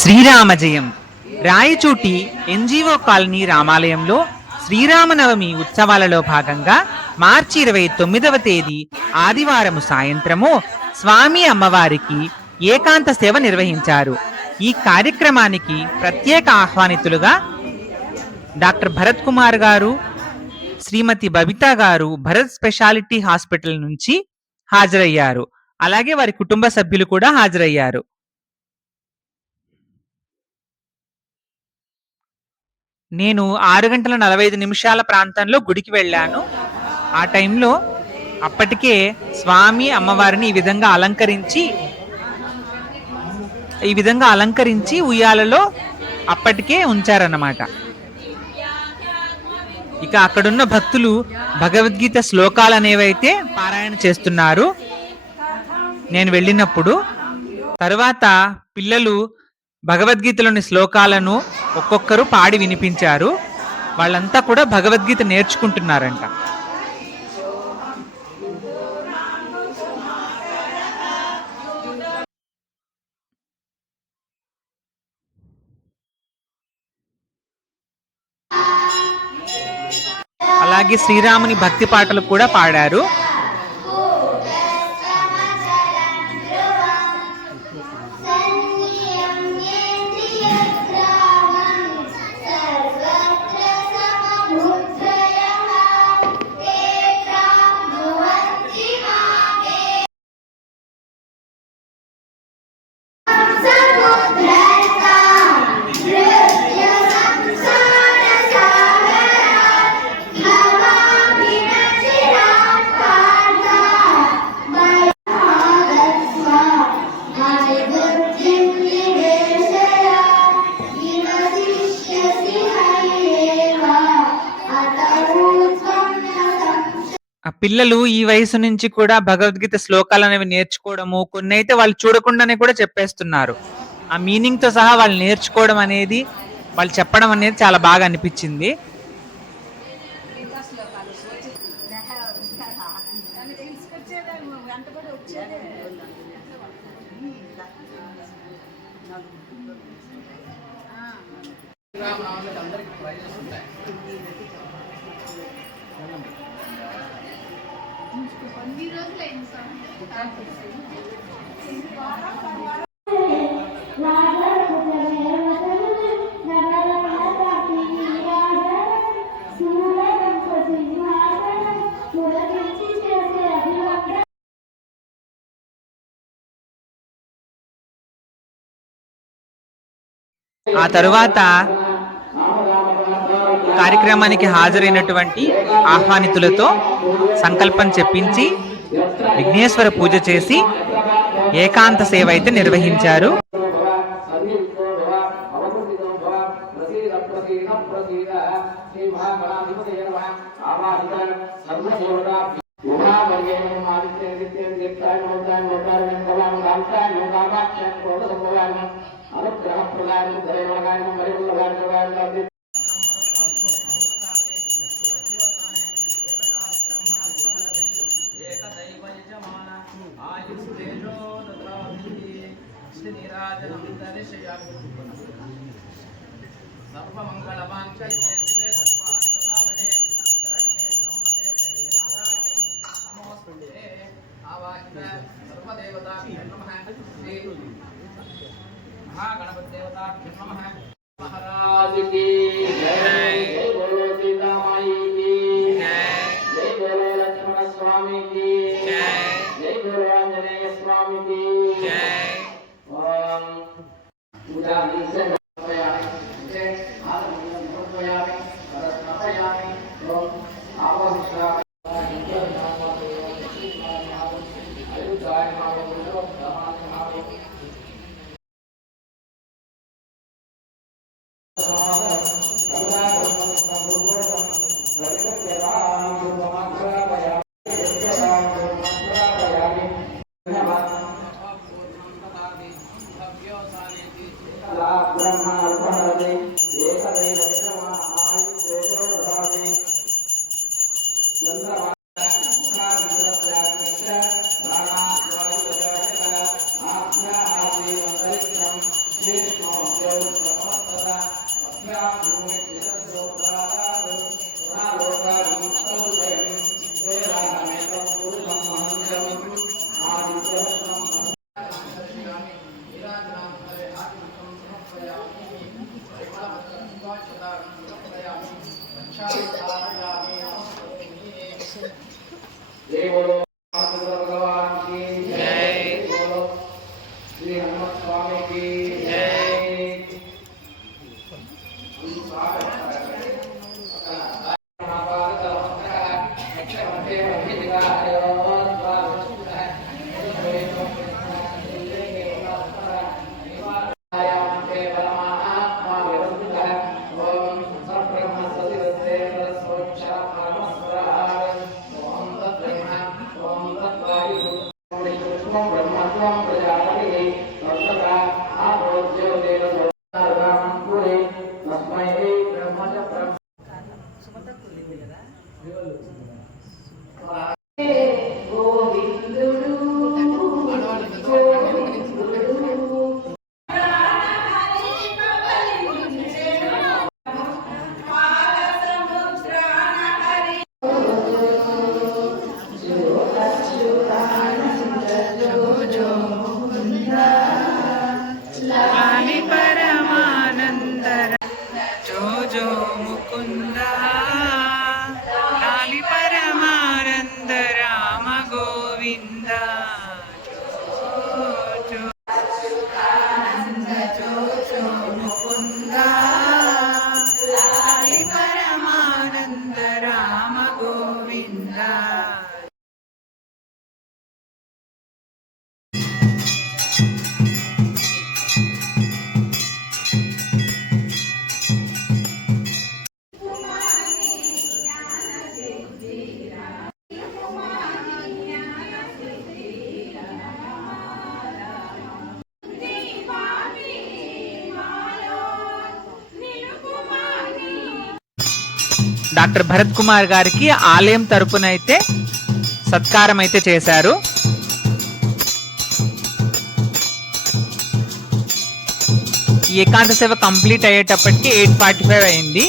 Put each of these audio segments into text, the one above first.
శ్రీరామ జయం. Rayachoti NGO colony రామాలయంలో శ్రీరామనవమి ఉత్సవాలలో భాగంగా మార్చి 29వ తేదీ ఆదివారం సాయంత్రము స్వామి అమ్మవారికి ఏకాంత సేవ నిర్వహించారు. ఈ కార్యక్రమానికి ప్రత్యేక ఆహ్వానితులుగా డాక్టర్ భరత్ కుమార్ గారు, శ్రీమతి బబిత గారు భరత్ స్పెషాలిటీ హాస్పిటల్ నుంచి హాజరయ్యారు. అలాగే వారి కుటుంబ సభ్యులు కూడా హాజరయ్యారు. నేను 6:45 ప్రాంతంలో గుడికి వెళ్ళాను. ఆ టైంలో అప్పటికే స్వామి అమ్మవారిని ఈ విధంగా అలంకరించి ఉయ్యాలలో అప్పటికే ఉంచారన్నమాట. ఇక అక్కడున్న భక్తులు భగవద్గీత శ్లోకాలు అనేవైతే పారాయణ చేస్తున్నారు నేను వెళ్ళినప్పుడు. తరువాత పిల్లలు భగవద్గీతలోని శ్లోకాలను ఒక్కొక్కరు పాడి వినిపించారు. వాళ్ళంతా కూడా భగవద్గీత నేర్చుకుంటున్నారంట. అలాగే శ్రీరాముని భక్తి పాటలు కూడా పాడారు. ఆ పిల్లలు ఈ వయసు నుంచి కూడా భగవద్గీత శ్లోకాలు అనేవి నేర్చుకోవడము, కొన్ని అయితే వాళ్ళు చూడకుండానే కూడా చెప్పేస్తున్నారు. ఆ మీనింగ్ తో సహా వాళ్ళు నేర్చుకోవడం అనేది, వాళ్ళు చెప్పడం అనేది చాలా బాగా అనిపించింది. ఆ తరువాత కార్యక్రమానికి హాజరైనటువంటి ఆహ్వానితులతో సంకల్పం చెప్పించి విఘ్నేశ్వర పూజ చేసి ఏకాంత సేవ అయితే నిర్వహించారు. महाराज की जय, जय बोलो सीता माई की जय, जय बोलो लक्ष्मण स्वामी की जय, जय बोलो आंजनेय स्वामी की जय। ओम पूजा से नमयामि जय आनंद नमयामि परत नमयामि ओम आवश्यक Yes, जय बोलो रामचंद्र भगवान की जय। बोलो श्री हनुमत स्वामी की जय। లాలి పరమానంద జో జో ముకుంద లాలి పరమానంద రామ గోవింద జో జో ముకుంద లాలి పరమానంద రామ గోవింద. డాక్టర్ భరత్ కుమార్ గారికి ఆలయం తరపున అయితే సత్కారం అయితే చేశారు. ఈ ఏకాంత సేవ కంప్లీట్ అయ్యేటప్పటికి 8:45 అయింది.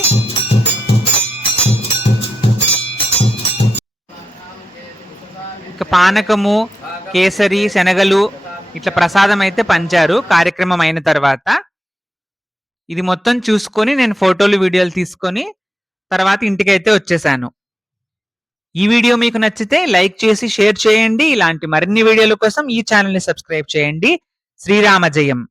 ఇక పానకము, కేసరి, శనగలు ఇట్లా ప్రసాదం అయితే పంచారు కార్యక్రమం అయిన తర్వాత. ఇది మొత్తం చూసుకొని నేను ఫోటోలు వీడియోలు తీసుకొని తర్వాత ఇంటికైతే వచ్చేసాను. ఈ వీడియో మీకు నచ్చితే లైక్ చేసి షేర్ చేయండి. ఇలాంటి మరిన్ని వీడియోల కోసం ఈ ఛానల్ ని సబ్స్క్రైబ్ చేయండి. శ్రీరామ జయం.